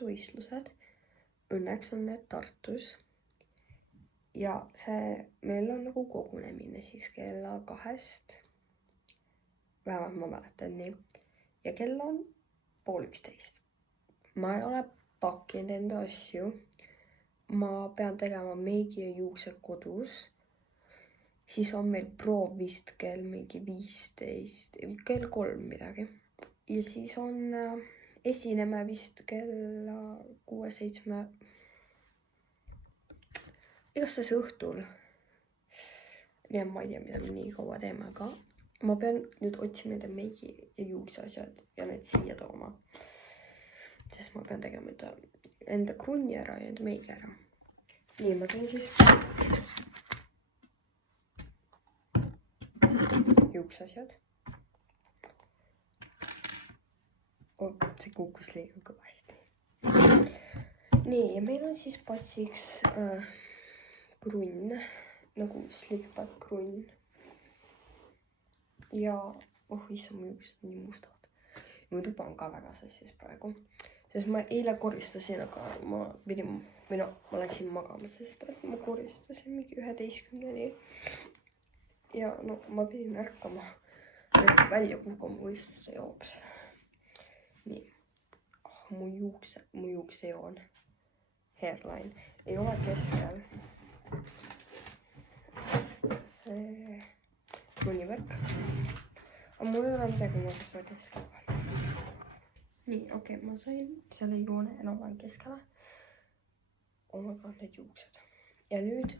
tantsuvõistlused. Õnneks on need Tartus. Ja meil on nagu kogunemine siis kella 2. Vähemalt ma mäletan nii. Ja kell on 10:30. Ma ei ole pakkinud enda asju. Ma pean tegema meigi ja juuksed kodus. Siis on meil proov vist kell mingi 15, kell 3 midagi. Ja siis on esineme vist kella 6-7. Igastahes õhtul. Ja ma ei tea, mida me nii kaua teeme, aga ma pean nüüd otsima nende meigi ja juukse asjad ja need siia tooma. Sest ma pean tegema enda krunni ära ja enda meigi ära. Nii, ma teen siis juuksasjad. See kukkus liiga kõvasti. Nii, ja meil on siis patsiks krunn, nagu slickback krunn. Ja, issa mu juuksed nii mustad. Mu tuba on ka väga sassis praegu. Sest ma eile koristasin, aga ma läksin magama, sest ma koristasin mingi 11-ni. Ja no ma pidin ärkama välja puhkama võistluste jaoks. Nii. Mu juuksejoon. Hairline. Ei ole keskel. See krunivärk. Aga mul ei ole midagi nagu seda keskel. Nii, okei, ma sain selle joone enam-vähem keskele. Oh my god, need juuksed. Ja nüüd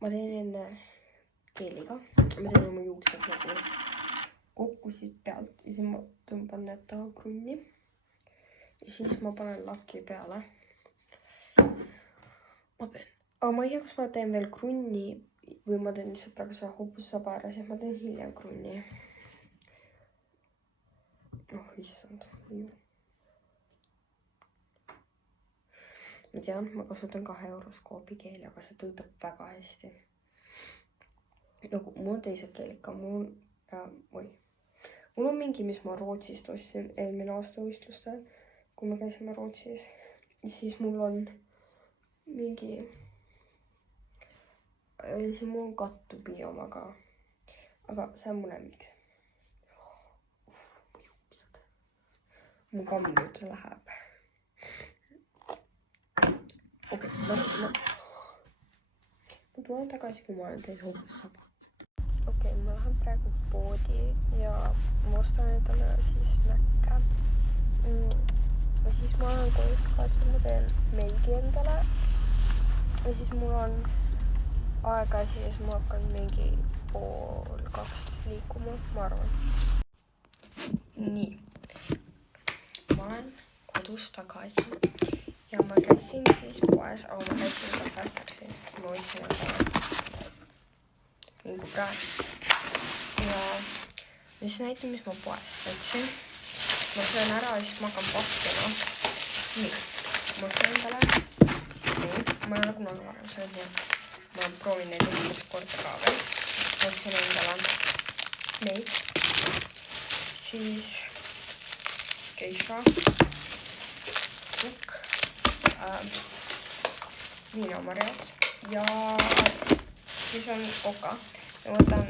ma teen enne keeliga. Ma teen oma juuksed nagu kokku siit pealt. Ja siis ma tõmban need taha krunni. Ja siis ma panen laki peale. Aga ma ei tea, kas ma teen veel krunni või ma teen lihtsalt praegu seda hobussaba ära, siis ma teen hiljem krunni. Issand. Ma tean, ma kasutan 2 euroskoopi keeli, aga see töötab väga hästi. Nagu mul on teised keelid ka. Mul on mingi, mis ma Rootsist ostsin eelmine aasta võistlustel, kui me käisime Rootsis. Ja siis mul on mingi... Siis mul on kattubi omaga. Aga see on mu lemmik. Mu juuksed. Mu kamm nüüd läheb. Okei, ma tulen tagasi, kui ma olen teinud hobussaba. Okei, ma lähen praegu poodi ja ma ostan endale siis näkke. Ja siis ma olen kodus tagasi, ma teen meigi endale. Ja siis mul on aega, siis ma hakkan mingi 1:30 liikuma, ma arvan. Nii. Ma olen kodus tagasi. Ja ma käisin siis poes, aga ma käisin ka Fastersis. Ma võtsin endale mingi praegu. Ja siis näitan, mis ma poest võtsin. Ma söön ära ja siis ma hakkan pakkima. Nii, ma söön endale. Nii, ma ei ole kunagi varem söönud nii. Ma proovin neid esimest korda ka veel. Ma ostsin endale neid. Siis geisha. Kukk. Viinamarjad ja siis on koka. Ja võtan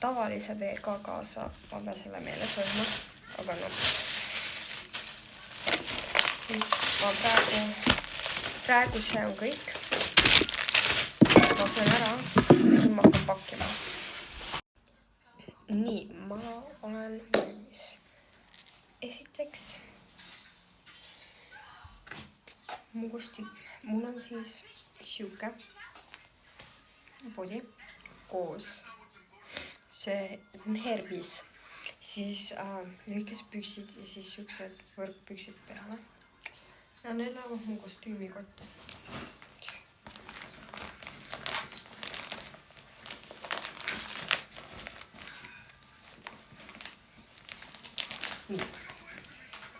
tavalise vee ka kaasa, ma pean selle meeles hoidma, aga noh. Siis ma praegu see on kõik. Ma söön ära ja siis ma hakkan pakkima. Nii, ma olen valmis. Esiteks mu kostüüm. Mul on siis siuke body koos. See on Hervis. Siis lühikesed püksid ja siis siuksed võrkpüksid peale. Ja need lähevad mu kostüümikotti. Nii.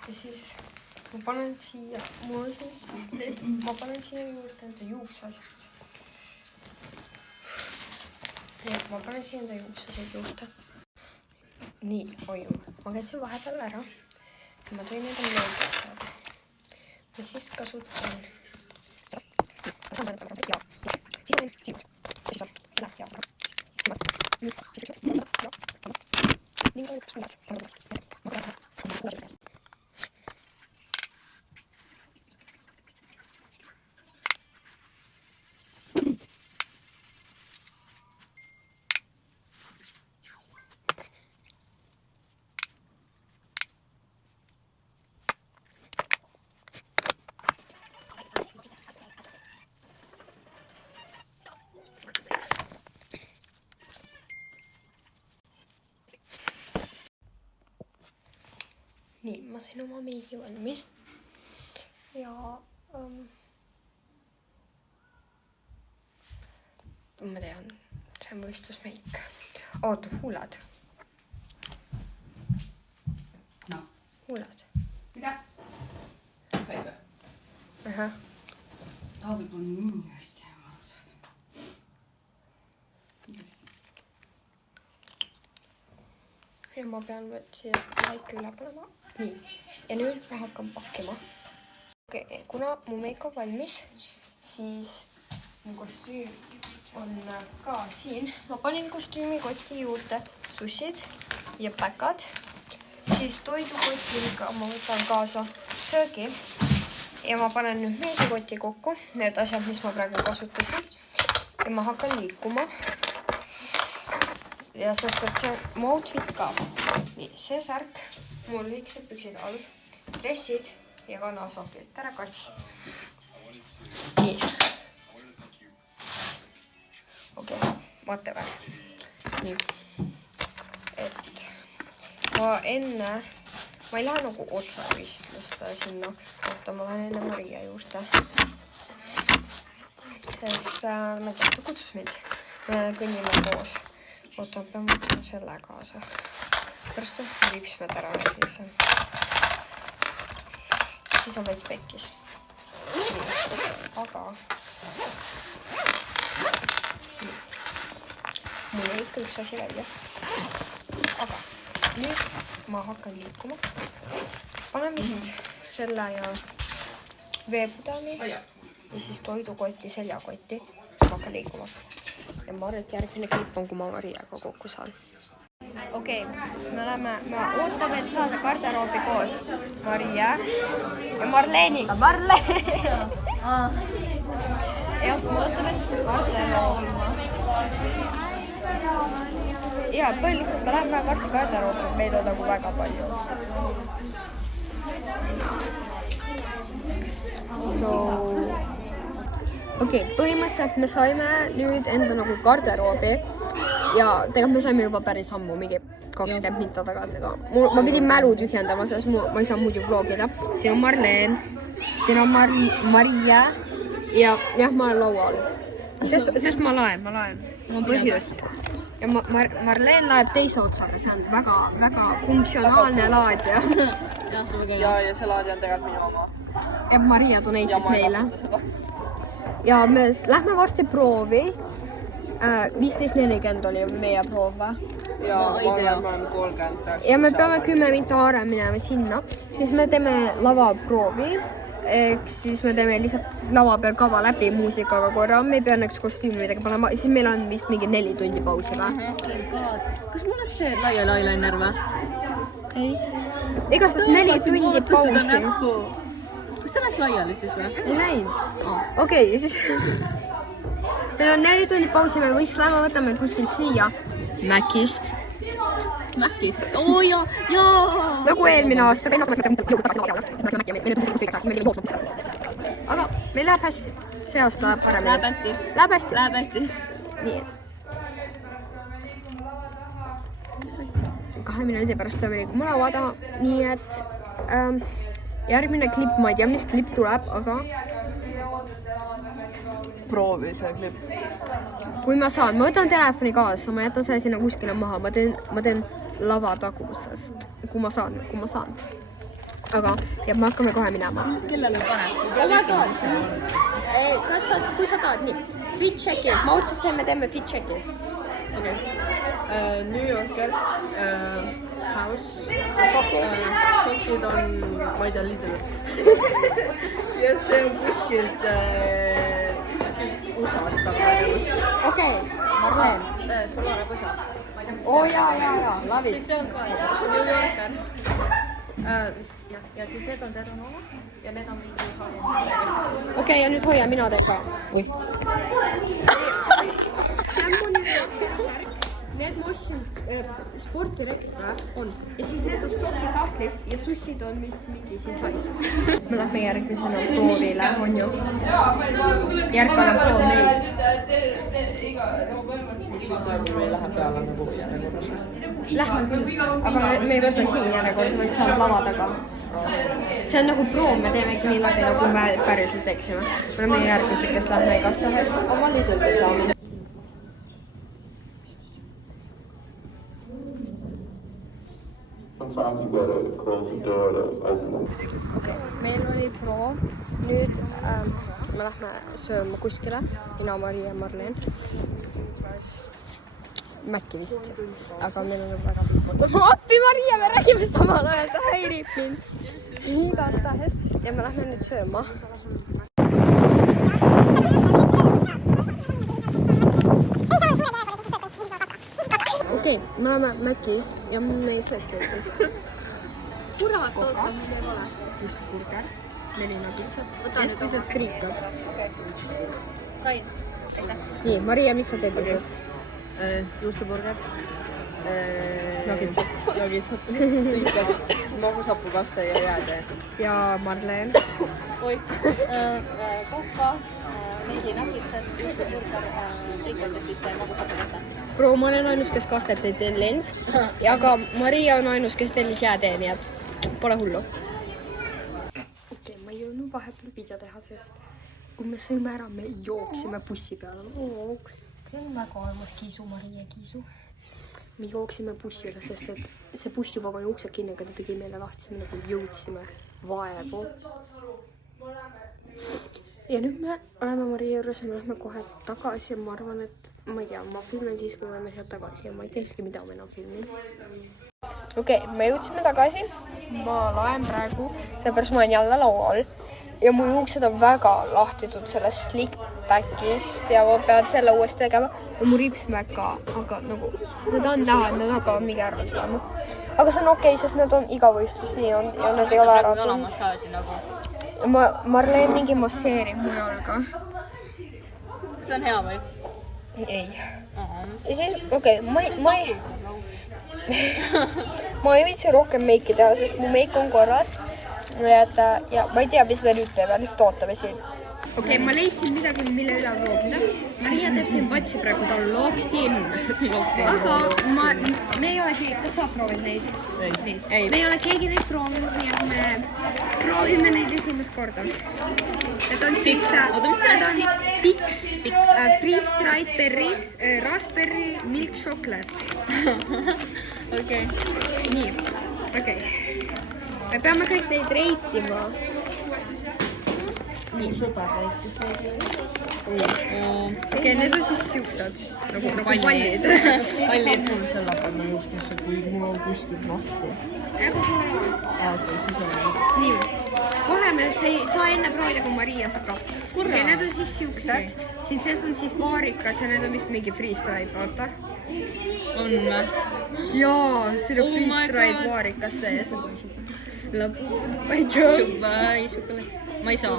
Ja siis ma panen siia, mul on siis ma panen siia juurde enda juuksasjad. Ja ma panen siia enda juuksasjad juurde. Nii, ma käisin vahepeal ära. Ma tõin enda meeldasjad. ja siis kasutan nii, ma sain oma meigi valmis ja ma tean, see on võistlusmeik. Oota, huulad. No. Huulad. Mida? Sai või? Ahah. Taavi pole nii hästi mõnusad. Ja ma pean siia laike üle panema. Nii, ja nüüd ma hakkan pakkima. Okay, kuna mu meik on valmis, siis mu kostüüm on ka siin. Ma panin kostüümikoti juurde sussid ja päkad. Siis toidukotiliga ma võtan kaasa söögi. Ja ma panen nüüd meigikoti kokku. Need asjad, mis ma praegu kasutasin. Ja ma hakkan liikuma. Ja sest, et see mu outfit ka. Nii, see särk, mul lühikesed püksid all, dressid ja kannasokid. Tere kass. Nii. Okei, vaata või. Nii. Et ma enne, ma ei lähe nagu otse võistlust sinna. Oota, ma lähen enne Maria juurde. Sest ma ei tea, ta kutsus mind. Me kõnnime koos. Oota, pean võtma selle kaasa. Pärast on lipsmed ära siis. Siis on veits pekkis. Aga mul jäi ikka üks asi välja. Aga nüüd ma hakkan liikuma. Panen vist selle ja veepudeli ja siis toidukoti, seljakotti. Ma hakkan liikuma. Ja ma arvan, et järgmine klipp on, kui ma Mariaga kokku saan. Okei, me ootame, et saada garderoobi koos Maria ja Marleeniga. Marleen! Jah, ma ootame, et garderoobi. Ja, põhiliselt me läheme varsti garderoobi, meid on nagu väga palju. Okei, põhimõtteliselt me saime nüüd enda nagu garderoobi ja tegelikult me saime juba päris ammu, mingi 20 minta tagasi. Ma pidin mälu tühjendama, sest ma ei saa muidu vlogida. Siin on Marleen, siin on Maria ja jah, ma olen laual. Sest ma laen. Mul on põhjus. Ja Marleen laeb teise otsaga, see on väga funktsionaalne laadja. Ja see laadja on tegelikult minu oma. Ja Maria doneitis meile. Ja me lähme varsti proovi. 15.40 oli meie proov või? Ja ma oleme 30. Ja me peame 10 minta varem minema sinna. Siis me teeme lavaproovi. Ehk siis me teeme lihtsalt lava peal kava läbi muusikaga korra. Me ei pea näiteks kostüümi midagi panema. Siis meil on vist mingi 4 tundi pausi või? Kas mul läks see laial eyeliner või? Ei. Igast 4 tundi pausi. Kas see läks laiali siis või? Ei läinud. Okei, siis meil on 4 tundi pausi, me võiks lähme võtame kuskilt süüa Mäkist. Mäkist? Oo jaa! Nagu eelmine aasta. Aga meil läheb hästi. See aasta läheb paremini. Läheb hästi. Nii. 2 minuti pärast peame liikuma laua taha. Nii et järgmine klipp, ma ei tea, mis klipp tuleb, aga Proovi see klipp. Kui ma saan, ma võtan telefoni kaasa, ma jätan see sinna kuskile maha, ma teen lava tagusest, kui ma saan. Aga, ja me hakkame kohe minema. Kellele paneb? Oma tood. Kui sa tahad, nii, fit check-id, ma otsustan, me teeme fit check-id. Okei. New Yorker, House. Sokid on, ma ei tea, Lidl. ja see on kuskilt USA-st tagasi. Okei, Marleen. Sul on põsa. Oo jaa, love it. Siis see on ka New Yorker. Vist jah, ja siis need on Terranova ja need on mingi Harlem. Okei, ja nüüd hoia mina teid ka. Oi. See on mul särk. Need ma ostsin spordirekka on ja siis need on sokisahtlist ja sussid on vist mingi siin saist. Me lähme järgmisena proovile, on ju? Järgmine proov meil. Me ei lähe peale nagu järjekorras. Lähme küll, aga me ei võta siin järjekorda, vaid saad lava taga. See on nagu proov, me teemegi nii läbi, nagu me päriselt teeksime. Me oleme järgmised, kes lähme igastahes. Oma Lidl võtame. Sometimes you gotta close the door to open it. Okei, meil oli proov. Nüüd me lähme sööma kuskile. Mina, Maria ja Marleen. Mäkki vist. Aga meil on väga piipud. Appi, Maria, me räägime samal ajal. See häirib mind. Igastahes. Ja me lähme nüüd sööma. Okei, me oleme Mäkis ja me ei sööki õigus. Kurat, oota, mul ei ole. Just burger, 4 pitsat, keskmised friikad. Sain. Aitäh. Nii, Maria, mis sa teed lihtsalt? Juustuburger. Nugitsad. Nugitsad. Friikad. Magusapukaste ja jääde. Ja Marleen. Oi. Kokka, 4 nugitsat, juustuburger, frikad ja siis magusapukaste. Proua, ma olen ainus, kes kastet ei tee lens. Ja ka Maria on ainus, kes tellis jäätee, nii et pole hullu. Okei, ma ei jõudnud vahepeal pidja teha, sest kui me sõime ära, me jooksime bussi peale. See on väga armas kiisu, Maria kiisu. Me jooksime bussile, sest et see buss juba pani uksed kinni, aga ta tegi meile lahti, me nagu jõudsime vaevu. Ja nüüd me oleme Maria juures ja me lähme kohe tagasi ja ma arvan, et ma ei tea, ma filmin siis, kui me oleme sealt tagasi ja ma ei tea isegi, mida ma enam filmin. Okei, me jõudsime tagasi. Ma laen praegu, sellepärast ma olen jälle laual ja mu juuksed on väga lahtitud sellest slickbackist ja ma pean selle uuesti tegema. Ja mu ripsmäed ka, aga nagu seda on näha, et nad hakkavad mingi ära saama. Aga see on okei, sest need on iga võistlus, nii on ja need ei ole ära tulnud. Marleen mingi masseerib mu jalga. See on hea või? Ei. Ja siis, okei, ma ei viitsi rohkem meiki teha, sest mu meik on korras. Ja ma ei tea, mis me nüüd teeme, lihtsalt ootame siin. Okei, ma leidsin midagi, mille üle vloogida. Maria teeb siin patsi praegu, ta on locked in. Aga me ei ole keegi, kas sa proovid neid? Ei. Me ei ole keegi neid proovinud, nii et me proovime neid esimest korda. Need on siis, need on Pix, freeze-dried berries, raspberry, milk chocolate. Okei. Nii, okei. Me peame kõik neid reitima. Nii. Sõber reitis neid. Okei, need on siis siuksed, nagu pallid. Pallid. Mul selle panna juustesse, kui mul on kuskilt mahku. Ega sul ei ole. Okei, siis on. Nii, kohe me saa enne proovida, kui Maria saab ka. Okei, need on siis siuksed. Siin sees on siis vaarikas ja need on vist mingi freeze-dried, vaata. On või? Jaa, siin on Oh my freeze-dried God. vaarikas sees. Ma ei tea. Ma ei saa.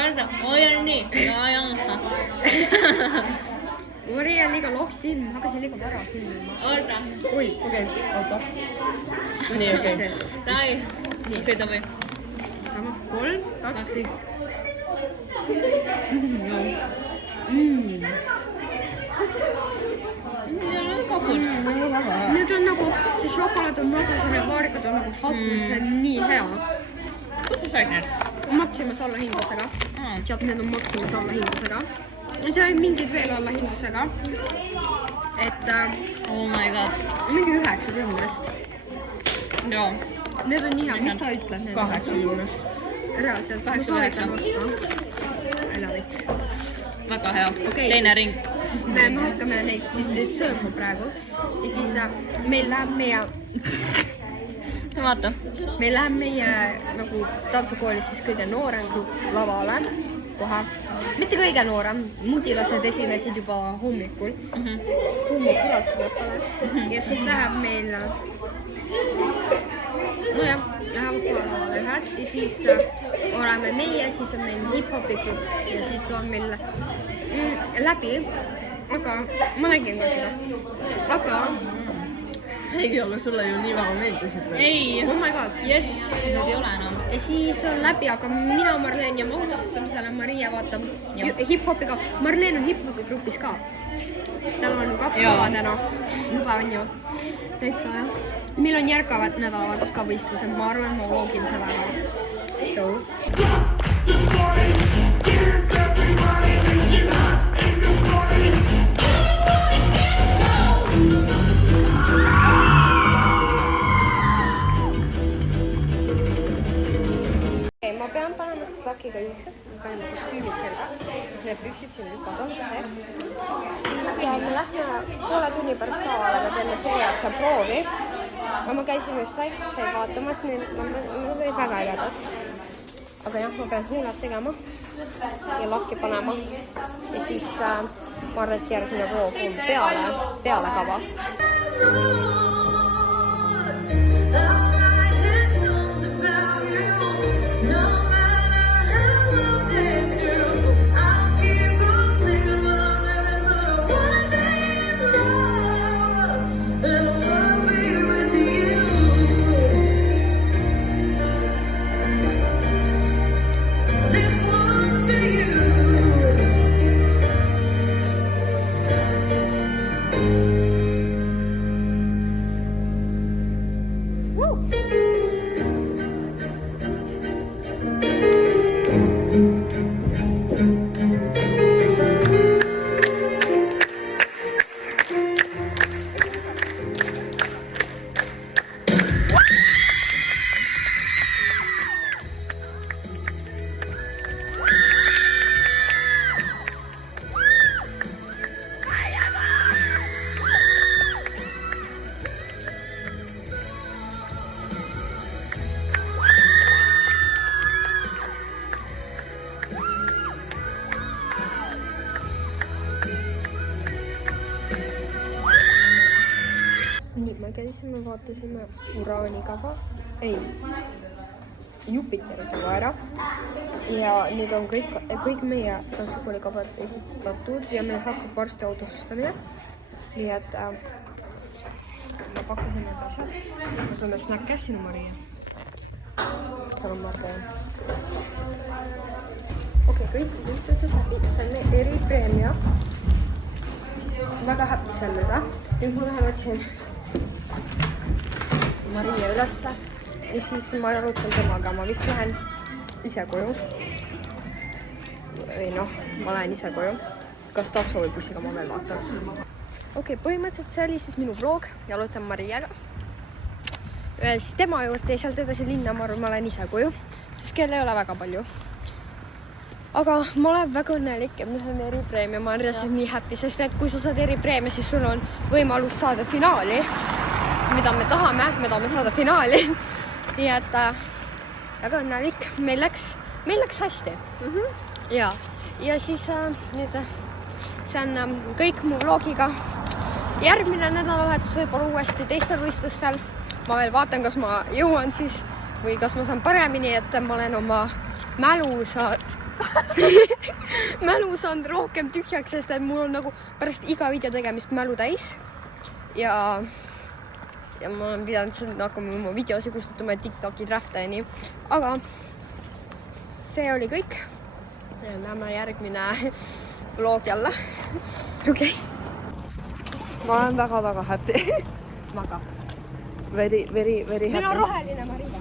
Arra, hoian nii. Maria on liiga locked in, ma hakkasin liiga vara filmima. Arra. Oi, Okei, oota. Nii, okei. Rai. Okei, davai. sama. 3, 2, 1. Nüüd on nagu, see šokolaad on magus ja need vaarikad on nagu hapud, see on nii hea. Kus sa said need? Maximas allahindlusega. Tead, need on Maximas allahindlusega. See on mingid veel allahindlusega. Et Oh my god. mingi 90-st. Joo. Need on nii hea, mis sa ütled? 80. Reaalselt, ma soovitan osta. Älä võit. Väga hea. Okei. Teine ring. me hakkame neid siis nüüd sööma praegu ja siis meil läheb meie nagu tantsukoolis siis kõige noorem grupp lavale kohe. Mitte kõige noorem, mudilased esinesid juba hommikul. Ja siis läheb meil nojah, lähevad kohe lavale ühed ja siis oleme meie, siis on meil hip-hopi grupp ja siis on meil läbi, aga ma nägin ka seda, aga Ei, aga sulle ju nii väga meeldisid. Ei, oh my god. Yes, need ei ole enam. Ja siis on läbi, aga mina Marleen ja autostamisele Maria vaatab hip-hopiga. Marleen on hip-hopi grupis ka. Tal on 2 kava täna. Juba on ju. Täitsa jah. Meil on järgavad nädalavahetus ka võistlused. Ma arvan, ma vlogin seda ka. So. Ma pean panema siis lakiga juuksed, ma panen kostüümid selga, siis need püksid siin lükavad otsa. Siis me lähme poole tunni pärast lavale, me teeme soojaks ja proovi. Aga ma käisin just väikseid vaatamas, need olid väga ägedad. Aga jah, ma pean huulad tegema ja lakki panema. Ja siis ma arvan, et järgmine vlog on peale kava. Nüüd me käisime, vaatasime Uraani kava, Jupiteri kava ära ja nüüd on kõik meie tantsukooli kavad esitatud ja meil hakkab varsti autosustamine. Nii et ma pakkasin need asjad, me saame snäkke sinu Maria. Seal on Marleen. Okei, kõik võistlused läbi, saime eripreemia. Väga happy selle üle. Nüüd ma lähen otsin Maria ülesse ja siis ma arutan temaga, ma vist lähen ise koju. Või noh, ma lähen ise koju. Kas takso või bussiga ma veel vaatan. Okei, põhimõtteliselt see oli siis minu vlog ja aloitan Mariaga. Siis tema juurde ja sealt edasi linna ma arvan, ma lähen ise koju, sest kell ei ole väga palju. Aga ma olen väga õnnelik, et me saame eripreemia, ma olen reaalselt nii happy, sest et kui sa saad eripreemia, siis sul on võimalus saada finaali, mida me tahame saada finaali. Nii et väga õnnelik, meil läks hästi. Ja siis nüüd see on kõik mu vlogiga. Järgmine nädalavahetus võib-olla uuesti teistel võistlustel. Ma veel vaatan, kas ma jõuan siis või kas ma saan paremini, et ma olen oma mälu saanud rohkem tühjaks, sest et mul on nagu pärast iga video tegemist mälu täis. Ja ma olen pidanud siin hakkama oma videosi kustutama ja TikToki drafte ja nii. Aga see oli kõik. Näeme järgmine vlog jälle. Okei. Ma olen väga happy. Maga. Very happy. Meil on roheline Maria.